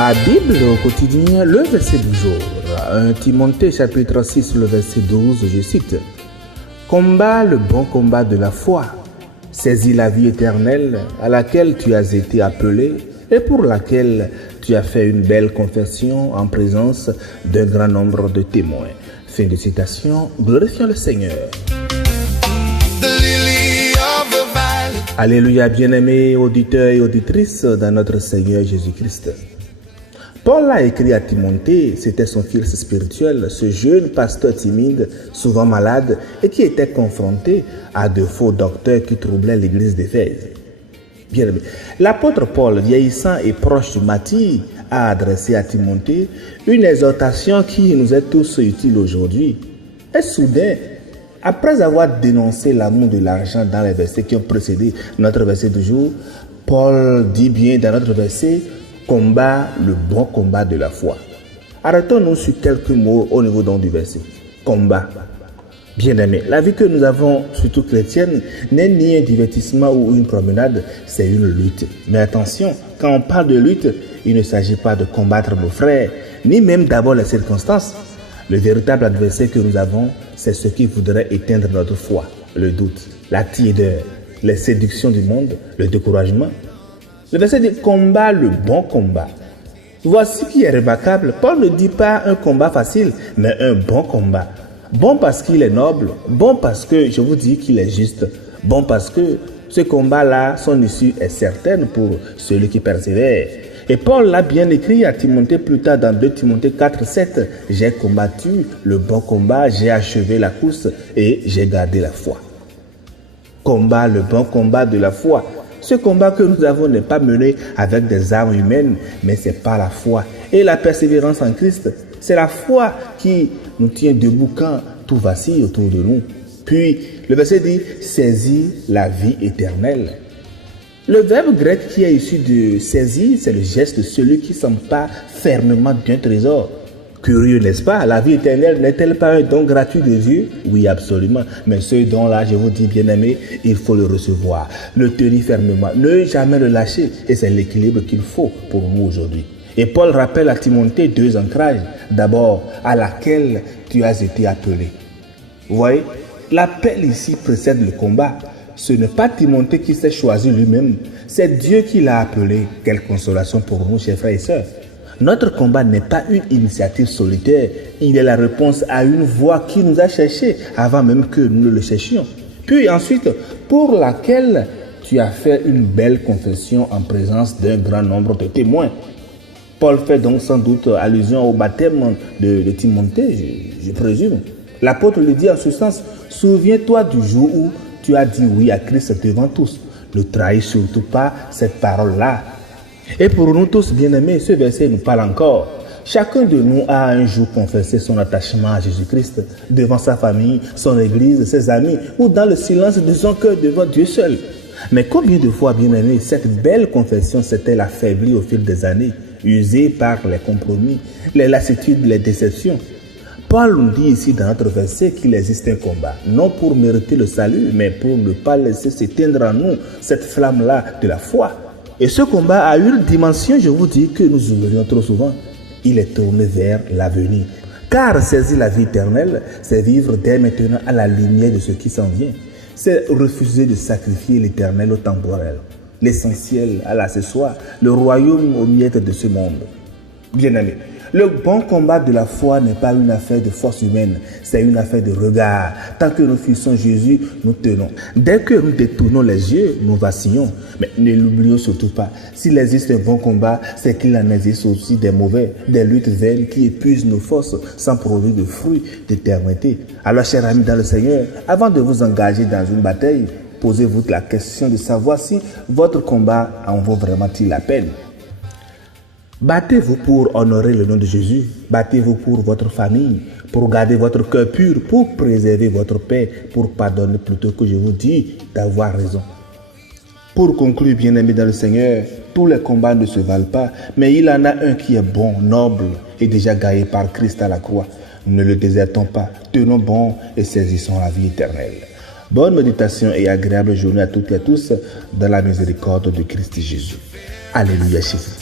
Ma Bible au quotidien, le verset du jour. 1 Timothée chapitre 6, le verset 12, je cite. Combat le bon combat de la foi. Saisis la vie éternelle à laquelle tu as été appelé et pour laquelle tu as fait une belle confession en présence d'un grand nombre de témoins. Fin de citation. Glorifions le Seigneur. Alléluia, bien-aimés auditeurs et auditrices dans notre Seigneur Jésus-Christ. Paul a écrit à Timothée, c'était son fils spirituel, ce jeune pasteur timide, souvent malade et qui était confronté à de faux docteurs qui troublaient l'église d'Éphèse. Bien-aimé, l'apôtre Paul, vieillissant et proche du martyre, a adressé à Timothée une exhortation qui nous est tous utile aujourd'hui. Et soudain, après avoir dénoncé l'amour de l'argent dans les versets qui ont précédé notre verset du jour, Paul dit bien dans notre verset, combat le bon combat de la foi. Arrêtons-nous sur quelques mots au niveau du verset. Combat. Bien-aimés, la vie que nous avons, surtout chrétienne, n'est ni un divertissement ou une promenade, c'est une lutte. Mais attention, quand on parle de lutte, il ne s'agit pas de combattre nos frères, ni même d'abord les circonstances. Le véritable adversaire que nous avons, c'est ce qui voudrait éteindre notre foi, le doute, la tiédeur, les séductions du monde, le découragement. Le verset dit combat le bon combat. Voici qui est remarquable. Paul ne dit pas un combat facile, mais un bon combat. Bon parce qu'il est noble, bon parce que je vous dis qu'il est juste, bon parce que ce combat-là, son issue est certaine pour celui qui persévère. Et Paul l'a bien écrit à Timothée plus tard dans 2 Timothée 4, 7. J'ai combattu le bon combat, j'ai achevé la course et j'ai gardé la foi. Combat le bon combat de la foi. Ce combat que nous avons n'est pas mené avec des armes humaines, mais c'est par la foi et la persévérance en Christ. C'est la foi qui nous tient debout quand tout vacille autour de nous. Puis, le verset dit, saisis la vie éternelle. Le verbe grec qui est issu de saisir, c'est le geste de celui qui s'empare fermement d'un trésor. Curieux, n'est-ce pas? La vie éternelle n'est-elle pas un don gratuit de Dieu? Oui, absolument. Mais ce don-là, je vous dis, bien-aimé, il faut le recevoir, le tenir fermement, ne jamais le lâcher. Et c'est l'équilibre qu'il faut pour nous aujourd'hui. Et Paul rappelle à Timothée 2 ancrages. D'abord, à laquelle tu as été appelé. Vous voyez, l'appel ici précède le combat. Ce n'est pas Timothée qui s'est choisi lui-même, c'est Dieu qui l'a appelé. Quelle consolation pour nous, chers frères et sœurs. Notre combat n'est pas une initiative solitaire, il est la réponse à une voix qui nous a cherchés avant même que nous ne le cherchions. Puis ensuite, pour laquelle tu as fait une belle confession en présence d'un grand nombre de témoins. Paul fait donc sans doute allusion au baptême de Timothée, je présume. L'apôtre lui dit en ce sens, souviens-toi du jour où tu as dit oui à Christ devant tous. Ne trahis surtout pas cette parole-là. Et pour nous tous, bien-aimés, ce verset nous parle encore. Chacun de nous a un jour confessé son attachement à Jésus-Christ devant sa famille, son église, ses amis ou dans le silence de son cœur devant Dieu seul. Mais combien de fois, bien-aimés, cette belle confession s'est-elle affaiblie au fil des années, usée par les compromis, les lassitudes, les déceptions? Paul nous dit ici dans notre verset qu'il existe un combat, non pour mériter le salut, mais pour ne pas laisser s'éteindre en nous cette flamme-là de la foi. Et ce combat a une dimension, je vous dis, que nous oublions trop souvent. Il est tourné vers l'avenir. Car saisir la vie éternelle, c'est vivre dès maintenant à la lumière de ce qui s'en vient. C'est refuser de sacrifier l'éternel au temporel, l'essentiel à l'accessoire, le royaume aux miettes de ce monde. Bien-aimés, le bon combat de la foi n'est pas une affaire de force humaine, c'est une affaire de regard. Tant que nous fixons Jésus, nous tenons. Dès que nous détournons les yeux, nous vacillons. Mais ne l'oublions surtout pas. S'il existe un bon combat, c'est qu'il en existe aussi des mauvais, des luttes vaines qui épuisent nos forces sans produire de fruits d'éternité. Alors, chers amis dans le Seigneur, avant de vous engager dans une bataille, posez-vous la question de savoir si votre combat en vaut vraiment-il la peine. Battez-vous pour honorer le nom de Jésus. Battez-vous pour votre famille, pour garder votre cœur pur, pour préserver votre paix, pour pardonner plutôt que je vous dis d'avoir raison. Pour conclure, bien-aimés dans le Seigneur, tous les combats ne se valent pas, mais il en a un qui est bon, noble et déjà gagné par Christ à la croix. Ne le désertons pas, tenons bon et saisissons la vie éternelle. Bonne méditation et agréable journée à toutes et à tous dans la miséricorde de Christ Jésus. Alléluia, Jésus.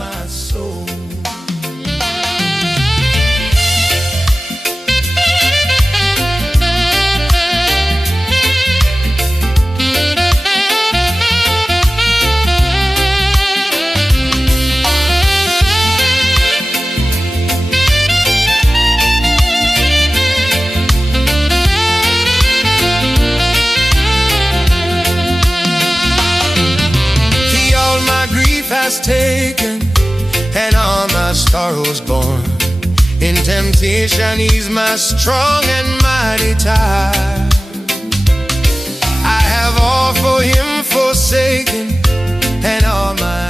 my soul. Has taken and all my sorrows borne. In temptation he's my strong and mighty tower. I have all for him forsaken and all my